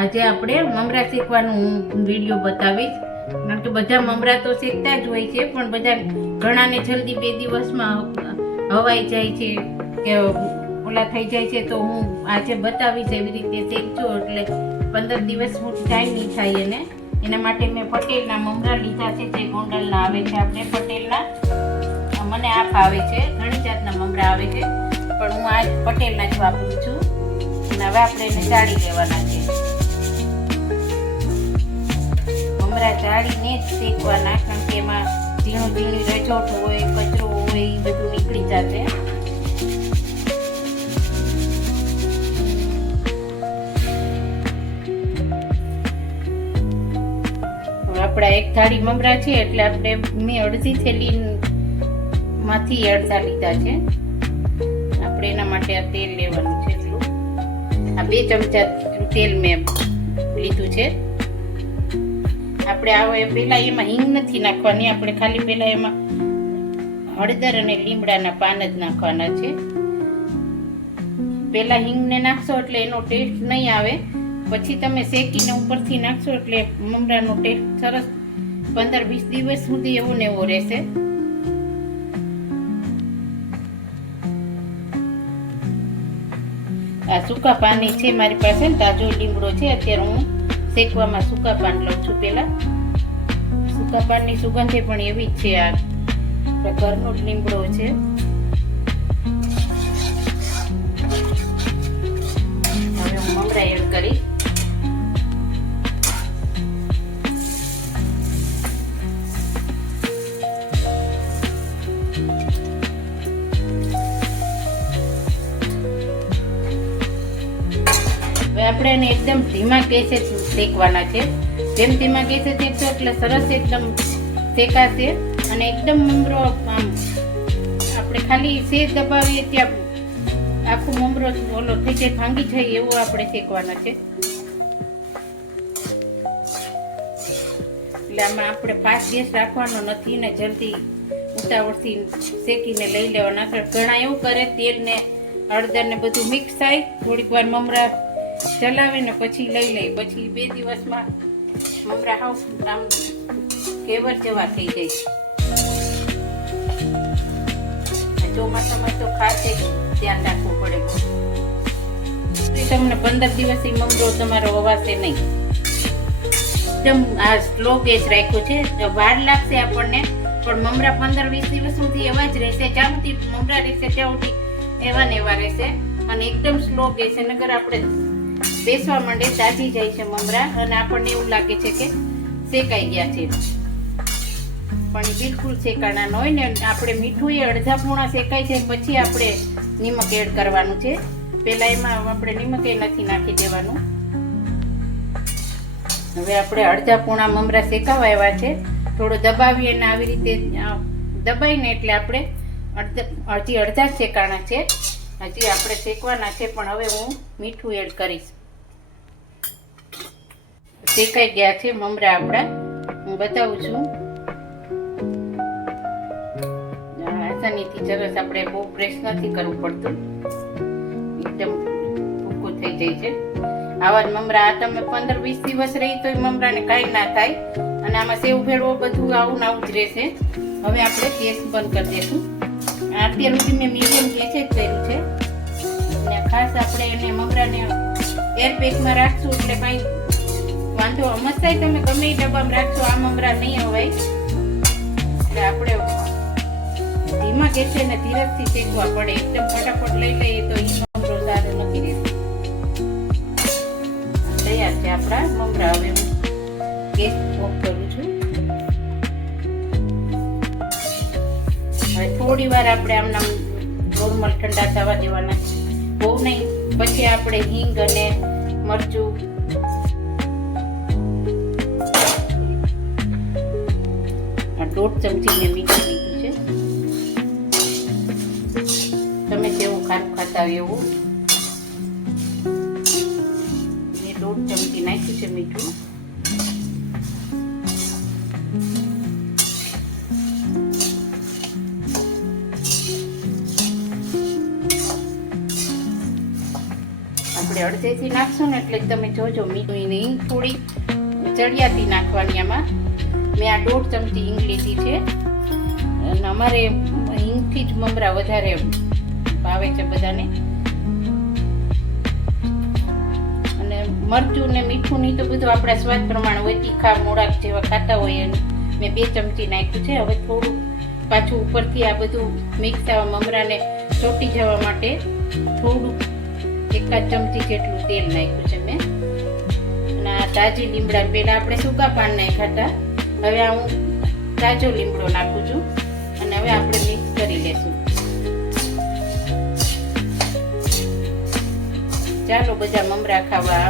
આજે આપણે મમરા શેકવાનું વિડીયો બતાવીશ, કારણ કે બધા મમરા તો શેકતા જ હોય છે, પણ બધા ઘણાને જલ્દી 2 દિવસમાં હવાઈ જાય છે કે ઓલા થઈ જાય છે. તો હું આજે બતાવીશ એવી રીતે શેકજો, એટલે 15 દિવસ ટાઈમ નહીં થાય. એને એના માટે મેં પટેલના મમરા લીધા છે, જે ગોંડલના આવે છે. આપણે પટેલના મને આ ભાવે છે, ઘણી જાતના મમરા આવે છે, પણ હું આ પટેલના જ વાપરું છું. અને હવે આપણે એને ચાળી લેવાના છે. મમરા ચાળીને જ શેકવાના, કારણ કે એમાં ઝીણી રજોટ હોય, કચરો હોય, એ બધું નીકળી જશે. આપણા એક થાળી મમરા છે, એટલે આપણે મેં અડધી થેલી માંથી અડધા લીધા છે. આપણે એના માટે આ તેલ લેવાનું છે. એટલું આ 2 ચમચા તેલ મેં લીધું છે. આપણે આવે પેલા એમાં હિંગ નથી નાખવાની, આપણે ખાલી પેલા એમાં હળદર અને લીમડાના પાન જ નાખવાના છે. પેલા હિંગને નાખશો એટલે એનો ટેસ્ટ નહીં આવે, પછી તમે શેકીને ઉપરથી નાખશો એટલે મમરાનો ટેસ્ટ સરસ 15-20 દિવસ સુધી એવો ને એવો રહેશે. આ સૂકા પાન છે મારી પાસે, તાજો લીમડો છે. અત્યારે હું શેકવામાં સૂકા પાન લઉં છું. પેલા સૂકા પાનની સુગંધ પણ એવી જ છે. આ ઘરનો જ લીમડો છે. હવે હું મમરા એડ કરીશ. આપણે એને એકદમ ધીમા ગેસે શેકવાના છે. જેમ ધીમા ગેસે શેકશો એટલે સરસ એકદમ શેકાશે, અને એકદમ મમરો આમ આપણે ખાલી સેજ દબાવીએ ત્યાં આખો મમરો ઓલો થઈ જાય, ભાંગી જાય એવો આપણે શેકવાના છે. એટલે આમાં આપણે ફાસ્ટ ગેસ રાખવાનો નથી ને જલ્દી ઉતાવળથી શેકીને લઈ લેવાના. ઘણા એવું કરે, તેલ ને હળદર ને બધું મિક્સ થાય, થોડીક વાર મમરા ચલાવે ને પછી લઈ લે, પછી 2 દિવસમાં મમરા હાવ આમ કેવર જેવા થઈ જાય. ચોમાસામાં તો ખાસ ધ્યાન રાખવું પડે. તમને 15 દિવસથી મમરો તમારો હવાશે નહીં. એકદમ આ સ્લો ગેસ રાખ્યો છે. વાર લાગશે આપણને, પણ મમરા 15-20 દિવસ સુધી એવા જ રહેશે. જ્યાં સુધી મમરા રહેશે ત્યાં સુધી એવા ને એવા રહેશે. અને એકદમ સ્લો ગેસ, નગર આપણે બેસવા માંડે તાજી જાય છે મમરા, અને આપણને એવું લાગે છે કે શેકાઈ ગયા છે, પણ બિલકુલ શેકાણા ન હોય ને. આપણે મીઠું એ અડધા પૂણા શેકાઈ જાય પછી આપણે નિમક એડ કરવાનું છે. પેલા એમાં આપણે નિમક એ નથી નાખી દેવાનું. હવે આપણે અડધા પૂણા મમરા શેકાવા આવ્યા છે. થોડું દબાવીએ ને આવી રીતે દબાઈને એટલે આપણે હજી અડધા શેકાણા છે, હજી આપણે શેકવાના છે. પણ હવે હું મીઠું એડ કરીશ. શેકાઈ ગયા છે મમરા આપણા, હું બતાવું છું. આસાનીથી સરસ, આપણે બહુ પ્રેસ નથી કરવું પડતું, એકદમ ટૂંકું થઈ જાય છે. આવા જ મમરા તમે 15-20 દિવસ રહી તો મમરાને કાંઈ ના થાય, અને આમાં સેવ ભેળવો બધું આવું ને આવું જ રહેશે. હવે આપણે ગેસ બંધ કરી દઈશું. અત્યાર સુધી મેં મીડિયમ ગેસે જ કર્યું છે. અને ખાસ આપણે એને મમરાને એરપેકમાં રાખશું એટલે કાંઈ વાંધો મસ્તાય તમે ગમે એ ડબ્બામાં રાખશો, આ મમરા નહીં હવાય. એટલે આપણે ધીમા ગેસે ને ધીરજથી શેકવા પડે. એકદમ ફટાફટ લઈ લઈએ તો એ મમરો સારો નથી રહેતો. તૈયાર છે આપણા મમરા. હવે હું ગેસ ઓફ કરું છું. હવે થોડી વાર આપણે આમના નોર્મલ ઠંડા થવા દેવાના, બહુ નહીં. પછી આપણે હિંગ અને મરચું, આ 1.5 ચમચી મેં મીઠું લીધું છે. તમે જેવું ખારું ખાતા હોય એવું. મેં 1.5 ચમચી નાખ્યું છે મીઠું. આપણે અડધેથી નાખશો ને એટલે તમે જોજો મીઠું હિંગ થોડી ચડિયાતી નાખવાની આમાં. મેં આ 1.5 ચમચી હિંગ લીધી છે અને અમારે હિંગથી જ મમરા વધારે ભાવે છે બધાને. અને મરચું ને મીઠું ની તો બધું આપણા સ્વાદ પ્રમાણે હોય, તીખા મોળા જેવા ખાતા હોય એમ મેં 2 ચમચી નાખ્યું છે. હવે થોડું પાછું ઉપરથી આ બધું મિક્સ આવા મમરાને ચોટી જવા માટે થોડું 1 ચમચી જેટલું તેલ નાખ્યું છે મેં. અને આ તાજી લીમડા પહેલા આપણે સૂકા પાન નાખ્યા હતા, હવે આ હું તાજો લીમડો નાખું છું અને હવે આપણે મિક્સ કરી લેશું. ચાલો બધા મમરા ખાવા.